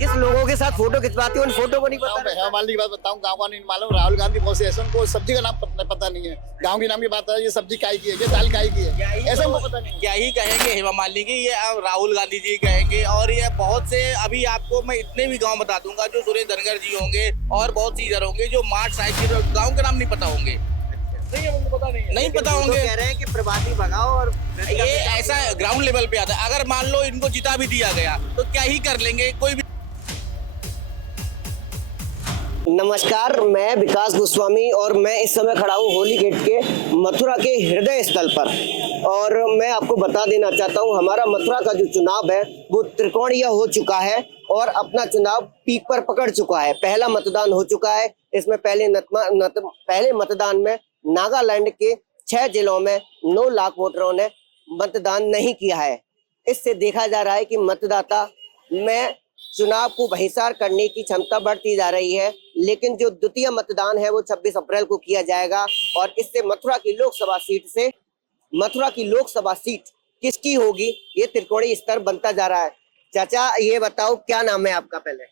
किस लोगों के साथ फोटो खिंचवाती हो, उन फोटो को नहीं पता? हेमा मालिनी की बात बताऊं, गाँव का नहीं मालूम। राहुल गांधी बहुत से ऐसे उनको सब्जी का नाम पता नहीं है, गाँव के नाम की बात है, ये सब्जी काई की है, ये दाल काई की है, ऐसा उनको पता नहीं। क्या ही कहेंगे हेमा मालिनी की, ये अब राहुल गांधी जी कहेंगे। और ये बहुत से, अभी आपको मैं इतने भी गांव बता दूंगा, जो सुरेंद्र धनगर जी होंगे और बहुत सी इधर होंगे, जो मार्च साइकिल गांव के नाम नहीं पता होंगे। नहीं है, उनको पता नहीं है। नहीं पता होंगे। कह रहे हैं कि प्रवासी भगाओ, और ये ऐसा ग्राउंड लेवल पे आता है। अगर मान लो इनको जिता भी दिया गया तो क्या ही कर लेंगे, कोई भी। नमस्कार, मैं विकास गोस्वामी और मैं इस समय खड़ा हूँ होली गेट के मथुरा के हृदय स्थल पर। और मैं आपको बता देना चाहता हूँ, हमारा मथुरा का जो चुनाव है वो त्रिकोणीय हो चुका है और अपना चुनाव पीक पर पकड़ चुका है। पहला मतदान हो चुका है। इसमें पहले मतदान में नागालैंड के 6 जिलों में 9 लाख वोटरों ने मतदान नहीं किया है। इससे देखा जा रहा है कि मतदाता में चुनाव को बहिष्कार करने की क्षमता बढ़ती जा रही है। लेकिन जो द्वितीय मतदान है वो 26 अप्रैल को किया जाएगा और इससे मथुरा की लोकसभा सीट किसकी होगी, ये त्रिकोणीय स्तर बनता जा रहा है। चाचा ये बताओ, क्या नाम है आपका? पहले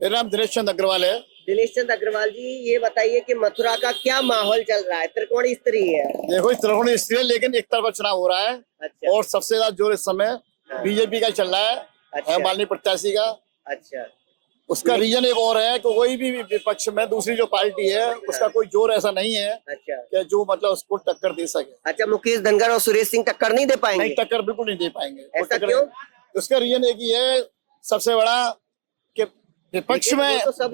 मेरा नाम दिनेश चंद अग्रवाल है। दिनेश चंद अग्रवाल जी, ये बताइए कि मथुरा का क्या माहौल चल रहा है? त्रिकोणीय स्तरीय है। देखो, इस त्रिकोणीय स्थिति है, लेकिन एक तरफा चुनाव हो रहा है। अच्छा। और सबसे ज्यादा जोर इस समय बीजेपी का चल रहा है। अच्छा। हेमा मालिनी प्रत्याशी का। अच्छा। उसका रीजन एक और है कि कोई भी विपक्ष में दूसरी जो पार्टी है उसका कोई जोर ऐसा नहीं है अच्छा। कि जो मतलब उसको टक्कर दे सके। अच्छा, मुकेश धनगर और सुरेश सिंह टक्कर नहीं दे पाएंगे? नहीं, टक्कर बिल्कुल नहीं दे पाएंगे। ऐसा क्यों? उसका रीजन एक ही है सबसे बड़ा, कि विपक्ष में सब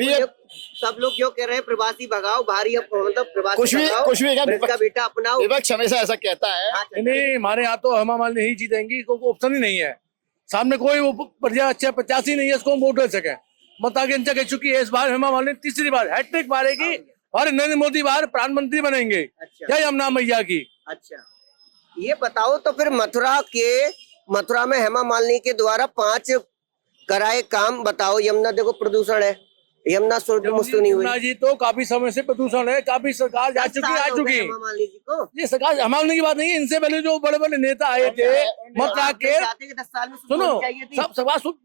लोग क्यों कह रहे हैं प्रवासी भगाओ, भारी मतलब प्रवासी कुछ भी का बेटा अपनाओ। विपक्ष हमेशा ऐसा कहता है। नहीं, हमारे यहाँ तो हेमा मालिनी ही जीतेंगी, कोई ऑप्शन ही नहीं है। सामने कोई अच्छा 85 नहीं है, इसको वोट दे सके। मत आगे कह चुकी है। इस बार हेमा मालिनी तीसरी बार हैट्रिक मारेगी और नरेंद्र मोदी बार प्रधानमंत्री बनेंगे। जय यमुना मैया की। अच्छा, ये बताओ तो फिर मथुरा में हेमा मालिनी के द्वारा 5 कराए काम बताओ। यमुना देखो प्रदूषण है, यमुना मुक्त नहीं हुई। यमुना जी तो काफी समय से प्रदूषण है, काफी सरकार आ चुकी। हेमा मालिनी जी को ये सरकार हेमा मालिनी की बात नहीं है, इनसे पहले जो बड़े बड़े नेता आए थे मथुरा के। 10 साल में सुनो,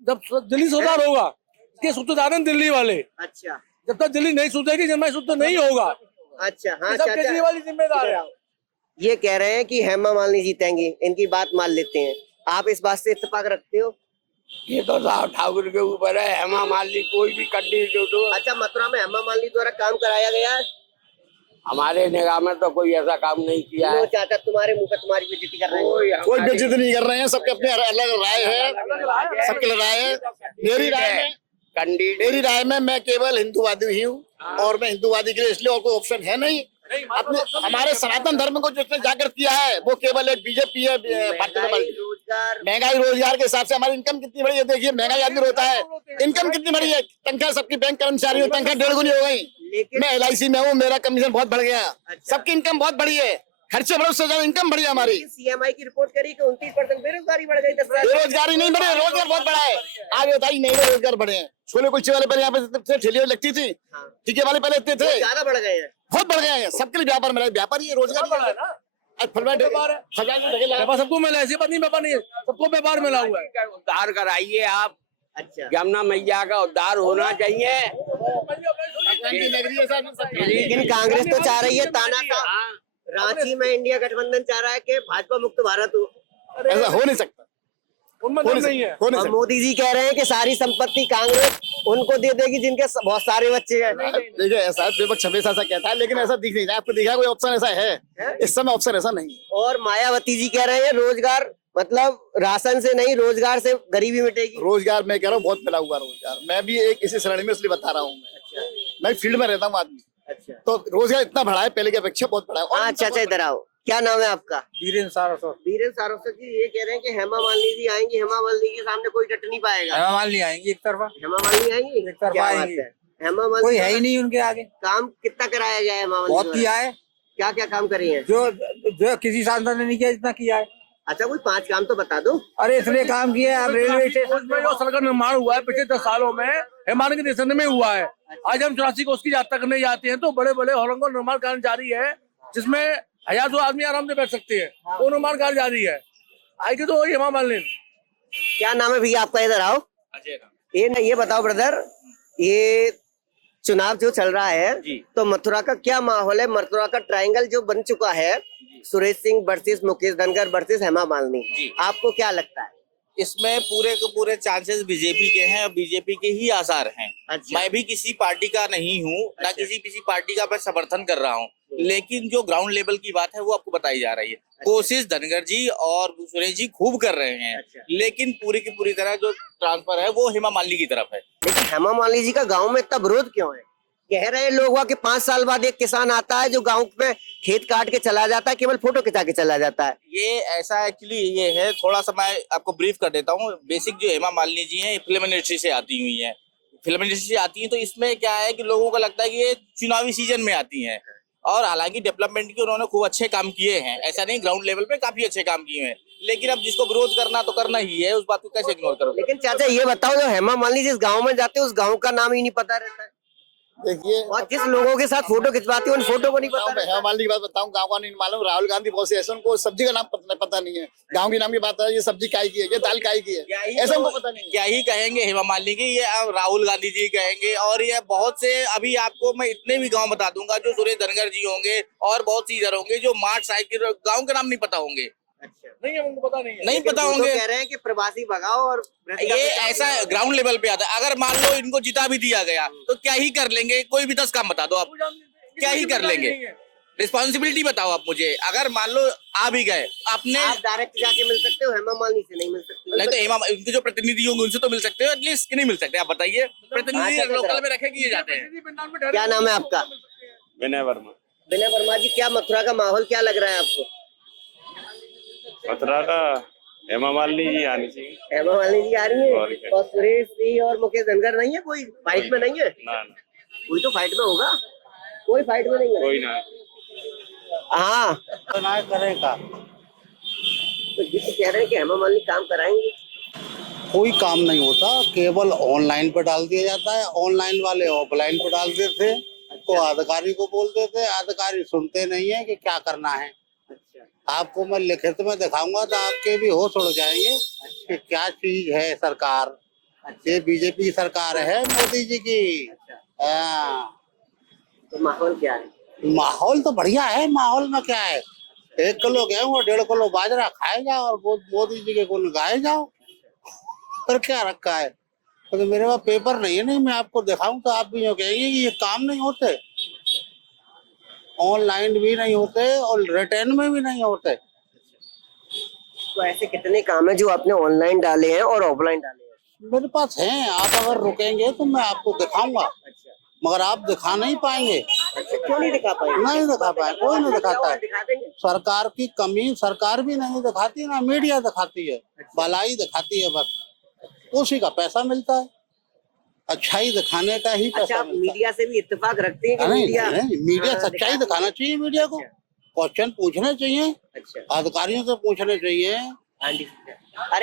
जब दिल्ली सुधार होगा, इसके सूत्रधार दिल्ली वाले। अच्छा। जब तक दिल्ली नहीं सुधरेगी, जब मैं शुद्ध नहीं होगा। अच्छा। हाँ, केजरीवाल ही जिम्मेदार है। ये कह रहे हैं कि हेमा मालिनी जीतेंगी, इनकी बात मान लेते हैं। आप इस बात से इत्तेफाक रखते हो? ये तो साहब ठाकुर के ऊपर है। हेमा मालिनी कोई भी कैंडिडेट हो। अच्छा, मथुरा में हेमा मालिनी द्वारा काम कराया गया है? हमारे निगाह में तो कोई ऐसा काम नहीं किया है। चाचा, तुम्हारे मुंह पे तुम्हारी बेइज्जती कर रहे हैं। कोई बेइज्जती नहीं कर रहे हैं, सबके अपने अलग राय है, सबके राय है। मेरी राय में मैं केवल हिंदूवादी ही हूँ और मैं हिंदूवादी के लिए, इसलिए और कोई ऑप्शन है नहीं। अपने हमारे सनातन धर्म को जिसने जागृत किया है वो केवल एक बीजेपी है, भारतीय जनता पार्टी। महंगाई रोजगार के हिसाब से हमारी इनकम कितनी बड़ी है, देखिए महंगाई आदमी होता है, इनकम कितनी बड़ी है। तनख्वाह सबकी बैंक कर्मचारियों तनख्वाह 1.5 गुनी हो गई। मैं LIC में हूँ, मेरा कमीशन बहुत बढ़ गया। सबकी इनकम बहुत बढ़ी है, खर्चे बढ़े उससे ज्यादा इनकम बढ़ी है हमारी। CMI की रिपोर्ट करी कि 29% बेरोजगारी बढ़ गई। बेरोजगारी नहीं बढ़ी, रोजगार बहुत बढ़ा है। आगे बताइए, नहीं रोजगार बढ़े हैं। छोले कुलचे वाले पहले यहाँ पे ठेलियां लगती थी, टीके वाले पहले इतने थे, ज्यादा बढ़ गए हैं, बहुत बढ़ गए हैं। सबके लिए व्यापार मिला, व्यापार ये रोजगार सबको मिला, ऐसी बात नहीं, व्यापार नहीं है, सबको व्यापार मिला हुआ है। उद्धार कराइए आप। अच्छा। यमुना मैया का उद्धार होना चाहिए। लेकिन कांग्रेस तो चाह रही है तानाशाह। रांची में इंडिया गठबंधन चाह रहा है कि भाजपा मुक्त भारत हो। ऐसा हो नहीं सकता, नहीं है। और मोदी जी कह रहे हैं कि सारी संपत्ति कांग्रेस उनको दे देगी जिनके बहुत सारे बच्चे हैं। देखिए, ऐसा विपक्ष हमेशा ऐसा कहता है, लेकिन ऐसा दिख नहीं रहा। आपको दिखा कोई ऑप्शन ऐसा है? इस समय ऑप्शन ऐसा नहीं है। और मायावती जी कह रहे हैं रोजगार मतलब राशन से नहीं, रोजगार से गरीबी मिटेगी। रोजगार मैं कह रहा हूँ बहुत मिला हुआ रोजगार। मैं भी एक इसी श्रेणी में, इसलिए बता रहा हूँ। मैं फील्ड में रहता हूँ आदमी। अच्छा। तो रोजगार इतना बढ़ा है, पहले की अपेक्षा बहुत बढ़ा है। हाँ चाचा, इधर आओ। क्या नाम है आपका? वीरेंद्र सारस्वत। वीरेंद्र सारस्वत जी, ये कह रहे हैं कि हेमा मालिनी जी आएंगी, हेमा मालिनी के सामने कोई डट नहीं पाएगा। हेमा मालिनी आएंगी एक तरफा। हेमा मालिनी आएंगी एक तरफा आएंगी। हेमा मालिनी कोई है ही नहीं उनके आगे। काम कितना कराया गया है हेमा मालिनी? बहुत किया है। क्या क्या काम करे हैं? जो किसी सांसद ने नहीं किया जितना किया है। अच्छा, कोई 5 काम तो बता दो। अरे इतने काम किए। अब रेलवे स्टेशन में जो सड़क निर्माण हुआ है पिछले 10 सालों में, हेमा के नेतृत्व में हुआ है। आज हम 84 कोस की यात्रा करने जाते हैं तो बड़े बड़े हॉलों का निर्माण कार्य जारी है, जिसमें 1000 आदमी आराम से बैठ सकते हैं। वो निर्माण कार्य जारी है। आएगी तो वही हेमा मालिनी। क्या नाम है भैया आपका? इधर आओ। ये बताओ ब्रदर, ये चुनाव जो चल रहा है जी। तो मथुरा का क्या माहौल है? मथुरा का ट्रायंगल जो बन चुका है, सुरेश सिंह वर्सेस मुकेश धनखड़ वर्सेस हेमा मालिनी, जी। आपको क्या लगता है? इसमें पूरे के पूरे चांसेस बीजेपी के हैं और बीजेपी के ही आसार हैं। अच्छा। मैं भी किसी पार्टी का नहीं हूँ, ना अच्छा। किसी पार्टी का मैं समर्थन कर रहा हूँ, लेकिन जो ग्राउंड लेवल की बात है वो आपको बताई जा रही है। कोशिश धनखड़ जी और सुरेश जी खूब कर रहे हैं, अच्छा। लेकिन पूरी की पूरी तरह जो ट्रांसफर है वो हेमा मालिनी की तरफ है। लेकिन हेमा मालिनी जी का गांव में इतना विरोध क्यों है? कह रहे हैं लोग कि 5 साल बाद एक किसान आता है जो गांव में खेत काट के चला जाता है, केवल फोटो खिंचा के चला जाता है। ये ऐसा एक्चुअली ये है, थोड़ा सा मैं आपको ब्रीफ कर देता हूँ। बेसिक जो हेमा मालिनी जी हैं फिल्म इंडस्ट्री से आती हुई हैं, फिल्म इंडस्ट्री से आती हैं, तो इसमें क्या है कि लोगों को लगता है कि ये चुनावी सीजन में आती हैं, और हालांकि डेवलपमेंट के उन्होंने खूब अच्छे काम किए हैं, ऐसा नहीं, ग्राउंड लेवल पे काफी अच्छे काम किए हैं, लेकिन अब जिसको विरोध करना तो करना ही है, उस बात को कैसे इग्नोर करोगे? लेकिन चाचा ये बताओ, जो हेमा मालिनी जिस गांव में जाते हैं उस गांव का नाम ही नहीं पता रहता है, देखिए और जिस लोगों के साथ फोटो खिंचवाती है उन फोटो को नहीं पता रहता हेमा है। मालिनी की बात बताऊं, गाँव का नहीं मालूम। राहुल गांधी बहुत से ऐसे, उनको सब्जी का नाम पता नहीं है, गाँव के नाम की बात है, ये सब्जी काई की है, ये दाल काई की है, ऐसा उनको पता नहीं है। क्या ही कहेंगे हेमा मालिनी की, ये अब राहुल गांधी जी कहेंगे, और ये बहुत से, अभी आपको मैं इतने भी गांव बता दूंगा जो सुरेश धनखड़ जी होंगे और बहुत सी इधर होंगे जो मार्ट साइकिल गांव के नाम नहीं पता होंगे, अच्छा। नहीं है, उनको पता नहीं है। नहीं पता वो तो होंगे। कह रहे हैं कि प्रवासी भगाओ और ये ऐसा ग्राउंड लेवल पे आता है। अगर मान लो इनको जिता भी दिया गया तो क्या ही कर लेंगे? कोई भी 10 काम बता दो आप, क्या ही कर लेंगे? रिस्पॉन्सिबिलिटी बताओ आप मुझे। अगर मान लो आ भी गए, आपने आप डायरेक्ट जाके मिल सकते हो, हेमा मालिनी से नहीं मिल सकते। नहीं तो हेमा, उनके जो प्रतिनिधि होंगे उनसे तो मिल सकते हो, एटलीस्ट नहीं मिल सकते? आप बताइए, प्रतिनिधि लोकल में रखे किए जाते हैं। क्या नाम है आपका? विनय वर्मा। विनय वर्मा जी, क्या मथुरा का माहौल क्या लग रहा है आपको? मथुरा का हेमा मालिनी जी आनी चाहिए। हेमा मालिनी जी आ रही और है, क्या? और सुरेश जी और मुकेश धनखड़ नहीं है? कोई फाइट में नहीं है? ना ना, कोई तो फाइट में होगा, कोई फाइट में नहीं है। कोई ना। हाँ, करेगा तो ये तो कह रहे हैं कि हेमा मालिनी काम कराएंगे। कोई काम नहीं होता, केवल ऑनलाइन पे डाल दिया जाता है। ऑनलाइन वाले ऑफलाइन पे डाल देते, तो अधिकारी को बोलते थे, अधिकारी सुनते नहीं है कि क्या करना है। आपको मैं लिखित में दिखाऊंगा तो आपके भी होश उड़ जाएंगे कि क्या चीज है सरकार। ये बीजेपी की सरकार है, मोदी जी की। हाँ, तो माहौल क्या है? माहौल तो बढ़िया है। माहौल में क्या है, 1 किलो गेहूं और 1.5 किलो बाजरा खाए जाओ और मोदी जी के गुण गाए जाओ, पर क्या रखा है। तो मेरे पास पेपर नहीं है, नहीं मैं आपको दिखाऊं तो आप भी यूँ कहेंगे कि ये काम नहीं होते, ऑनलाइन भी नहीं होते और रिटर्न में भी नहीं होते। तो ऐसे कितने काम है जो आपने ऑनलाइन डाले हैं और ऑफलाइन डाले हैं? मेरे पास हैं, आप अगर रुकेंगे तो मैं आपको दिखाऊंगा, मगर आप दिखा नहीं पाएंगे। अच्छा, क्यों नहीं दिखा पाए? नहीं दिखा पाए, कोई नहीं दिखाता है। दिखा देंगे। सरकार की कमी सरकार भी नहीं दिखाती, ना मीडिया दिखाती है, भलाई दिखाती है, बस उसी का पैसा मिलता है। अच्छाई दिखाने का ही अच्छा, पैसा आप मिलता मीडिया से भी इत्तेफाक रखते हैं कि है। नहीं, मीडिया नहीं, मीडिया हाँ, सच्चाई दिखाना चाहिए, मीडिया को क्वेश्चन पूछने चाहिए, अच्छा, अधिकारियों से पूछने चाहिए। हाँ जी। अरे